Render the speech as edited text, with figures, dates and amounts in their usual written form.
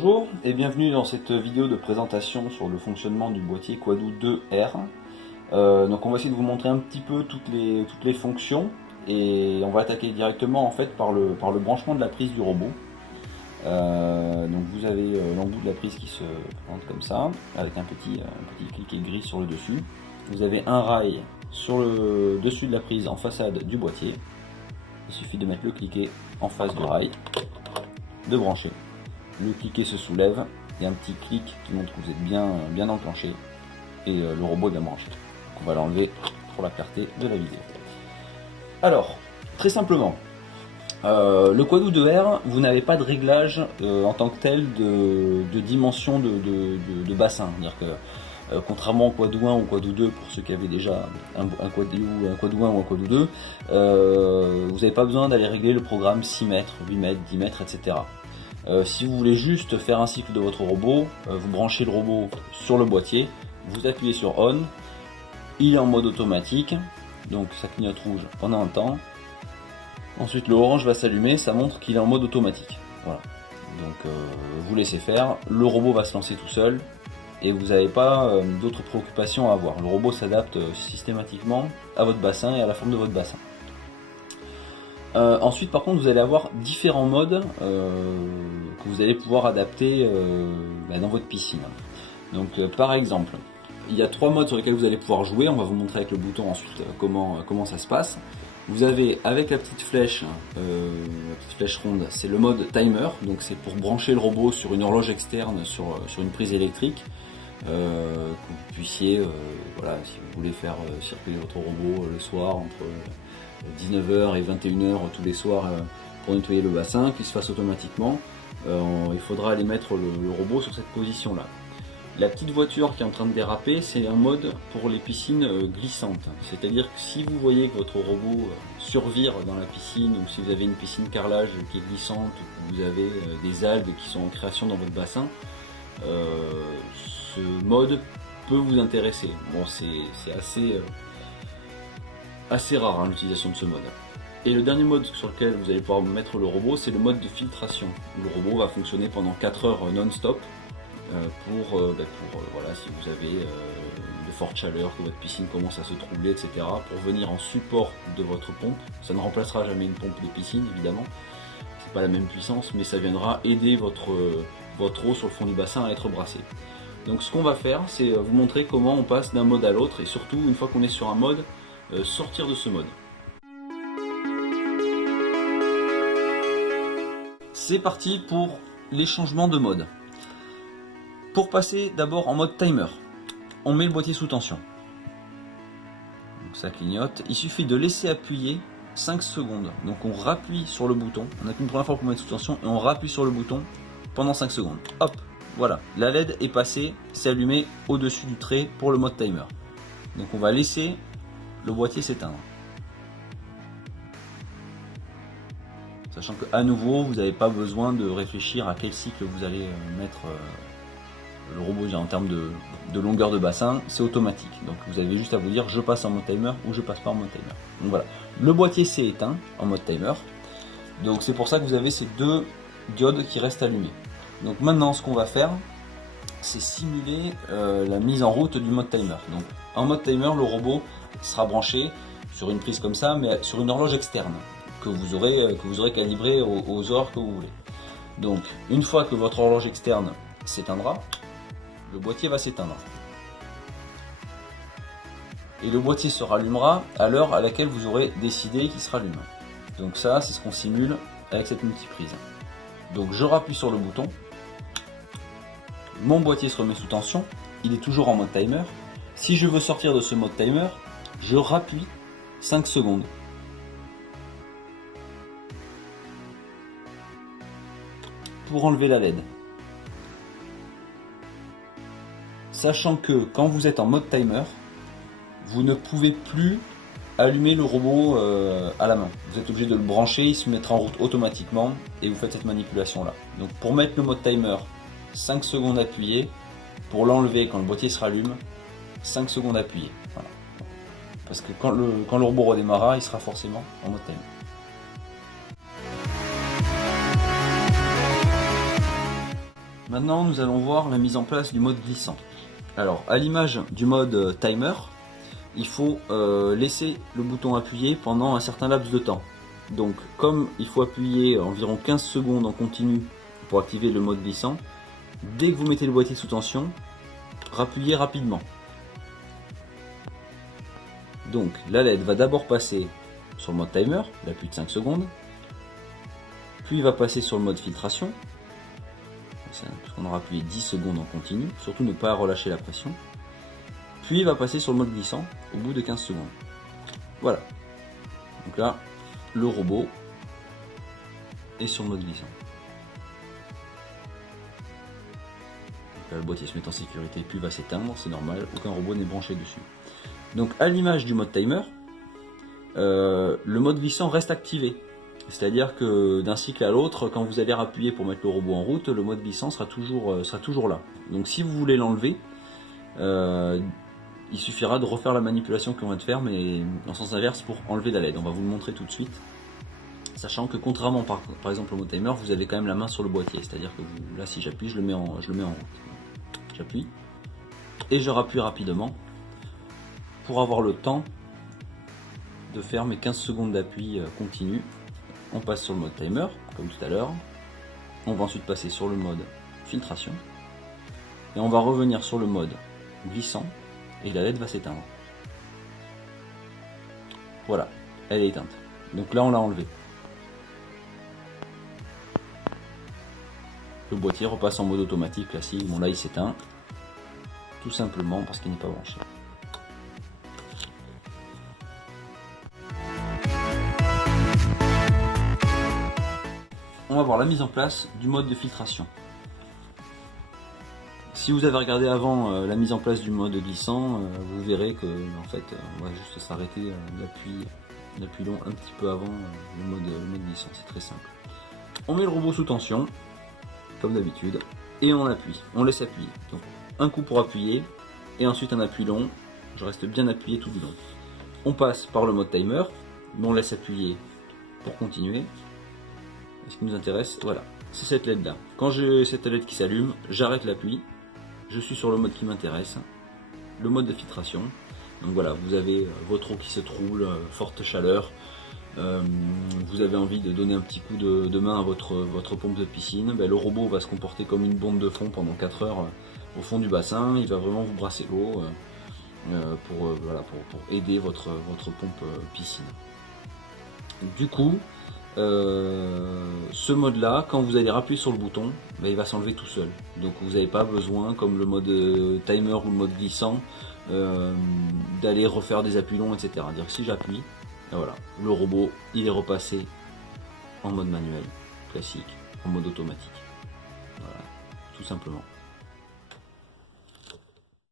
Bonjour et bienvenue dans cette vidéo de présentation sur le fonctionnement du boîtier Quadoo 2R. Donc on va essayer de vous montrer un petit peu toutes les fonctions et on va attaquer directement en fait par le branchement de la prise du robot. Donc vous avez l'embout de la prise qui se présente comme ça, avec un petit cliquet gris sur le dessus. Vous avez un rail sur le dessus de la prise en façade du boîtier. Il suffit de mettre le cliquet en face du rail, de brancher. Le cliquet se soulève, il y a un petit clic qui montre que vous êtes bien enclenché et le robot est bien branché. Donc on va l'enlever pour la clarté de la vidéo. Alors, très simplement, le Quadoo 2R, vous n'avez pas de réglage en tant que tel de dimension de bassin. C'est-à-dire que contrairement au Quadoo 1 ou au Quadoo 2, pour ceux qui avaient déjà un Quadoo 1 ou un Quadoo 2, vous n'avez pas besoin d'aller régler le programme 6 mètres, 8 mètres, 10 mètres, etc. Si vous voulez juste faire un cycle de votre robot, vous branchez le robot sur le boîtier, vous appuyez sur ON, il est en mode automatique, donc ça clignote rouge pendant un temps. Ensuite le orange va s'allumer, ça montre qu'il est en mode automatique. Voilà. Donc vous laissez faire, le robot va se lancer tout seul et vous n'avez pas d'autres préoccupations à avoir. Le robot s'adapte systématiquement à votre bassin et à la forme de votre bassin. Ensuite par contre vous allez avoir différents modes que vous allez pouvoir adapter dans votre piscine. Donc par exemple, il y a 3 modes sur lesquels vous allez pouvoir jouer, on va vous montrer avec le bouton ensuite comment ça se passe. Vous avez avec la petite flèche ronde, c'est le mode timer, donc c'est pour brancher le robot sur une horloge externe sur une prise électrique. Que vous puissiez, voilà, si vous voulez faire circuler votre robot le soir entre 19h et 21h tous les soirs pour nettoyer le bassin, qu'il se fasse automatiquement, il faudra aller mettre le robot sur cette position là. La petite voiture qui est en train de déraper, c'est un mode pour les piscines glissantes, c'est à dire que si vous voyez que votre robot survire dans la piscine, ou si vous avez une piscine carrelage qui est glissante, ou que vous avez des algues qui sont en création dans votre bassin, ce mode peut vous intéresser. Bon, c'est assez rare l'utilisation de ce mode. Et le dernier mode sur lequel vous allez pouvoir mettre le robot, c'est le mode de filtration. Le robot va fonctionner pendant 4 heures non-stop voilà, si vous avez de fortes chaleurs, que votre piscine commence à se troubler, etc. pour venir en support de votre pompe. Ça ne remplacera jamais une pompe de piscine, évidemment. C'est pas la même puissance, mais ça viendra aider votre eau sur le fond du bassin à être brassée. Donc ce qu'on va faire, c'est vous montrer comment on passe d'un mode à l'autre, et surtout, une fois qu'on est sur un mode, sortir de ce mode. C'est parti pour les changements de mode. Pour passer d'abord en mode timer, on met le boîtier sous tension. Donc ça clignote, il suffit de laisser appuyer 5 secondes. Donc on rappuie sur le bouton, on appuie une première fois pour mettre sous tension et on rappuie sur le bouton pendant 5 secondes. Hop, voilà, la LED est passée, c'est allumé au-dessus du trait pour le mode timer. Donc on va laisser le boîtier s'éteindre. Sachant qu'à nouveau, vous n'avez pas besoin de réfléchir à quel cycle vous allez mettre le robot en termes de longueur de bassin, c'est automatique. Donc vous avez juste à vous dire je passe en mode timer ou je passe pas en mode timer. Donc voilà, le boîtier s'est éteint en mode timer. Donc c'est pour ça que vous avez ces 2 diodes qui restent allumées. Donc maintenant ce qu'on va faire, c'est simuler la mise en route du mode timer. Donc en mode timer, le robot sera branché sur une prise comme ça, mais sur une horloge externe que vous aurez calibrée aux heures que vous voulez. Donc une fois que votre horloge externe s'éteindra, le boîtier va s'éteindre. Et le boîtier se rallumera à l'heure à laquelle vous aurez décidé qu'il se rallume. Donc ça, c'est ce qu'on simule avec cette multiprise. Donc je rappuie sur le bouton, mon boîtier se remet sous tension, il est toujours en mode timer. Si je veux sortir de ce mode timer, je rappuie 5 secondes. Pour enlever la LED. Sachant que quand vous êtes en mode timer, vous ne pouvez plus allumer le robot à la main. Vous êtes obligé de le brancher, il se mettra en route automatiquement et vous faites cette manipulation là. Donc pour mettre le mode timer, 5 secondes appuyé. Pour l'enlever quand le boîtier se rallume, 5 secondes appuyé. Voilà. Parce que quand le robot redémarrera, il sera forcément en mode timer. Maintenant, nous allons voir la mise en place du mode glissant. Alors, à l'image du mode timer, il faut laisser le bouton appuyé pendant un certain laps de temps. Donc, comme il faut appuyer environ 15 secondes en continu pour activer le mode glissant, dès que vous mettez le boîtier sous tension, rappuyez rapidement. Donc, la LED va d'abord passer sur le mode timer, d'appui de 5 secondes, puis va passer sur le mode filtration, parce qu'on aura appuyé 10 secondes en continu, surtout ne pas relâcher la pression, puis va passer sur le mode glissant au bout de 15 secondes. Voilà. Donc là, le robot est sur le mode glissant. Donc là, le boîtier se met en sécurité, puis va s'éteindre, c'est normal, aucun robot n'est branché dessus. Donc à l'image du mode timer, le mode glissant reste activé. C'est-à-dire que d'un cycle à l'autre, quand vous allez appuyer pour mettre le robot en route, le mode glissant sera toujours là. Donc si vous voulez l'enlever, il suffira de refaire la manipulation qu'on vient de faire, mais en sens inverse pour enlever la LED. On va vous le montrer tout de suite. Sachant que contrairement par exemple au mode timer, vous avez quand même la main sur le boîtier. C'est-à-dire que là si j'appuie, je le mets en route. J'appuie et je rappuie rapidement pour avoir le temps de faire mes 15 secondes d'appui continu. On passe sur le mode timer, comme tout à l'heure. On va ensuite passer sur le mode filtration. Et on va revenir sur le mode glissant. Et la LED va s'éteindre. Voilà, elle est éteinte. Donc là, on l'a enlevée. Le boîtier repasse en mode automatique classique. Bon, là, il s'éteint. Tout simplement parce qu'il n'est pas branché. On va voir la mise en place du mode de filtration. Si vous avez regardé avant la mise en place du mode glissant, vous verrez que en fait, on va juste s'arrêter l'appui long un petit peu avant le mode glissant. C'est très simple. On met le robot sous tension, comme d'habitude, et on appuie. On laisse appuyer. Donc un coup pour appuyer, et ensuite un appui long. Je reste bien appuyé tout du long. On passe par le mode timer, mais on laisse appuyer pour continuer. Ce qui nous intéresse, voilà, c'est cette LED là. Quand j'ai cette LED qui s'allume, j'arrête l'appui, je suis sur le mode qui m'intéresse, le mode de filtration. Donc voilà, vous avez votre eau qui se trouble, forte chaleur, vous avez envie de donner un petit coup de main à votre pompe de piscine, ben, le robot va se comporter comme une bombe de fond pendant 4 heures au fond du bassin, il va vraiment vous brasser l'eau pour aider votre pompe piscine. Du coup, ce mode là, quand vous allez appuyer sur le bouton, ben, il va s'enlever tout seul. Donc vous n'avez pas besoin, comme le mode timer ou le mode glissant, d'aller refaire des appuis longs, etc. C'est-à-dire que si j'appuie, voilà, le robot il est repassé en mode manuel, classique, en mode automatique. Voilà, tout simplement.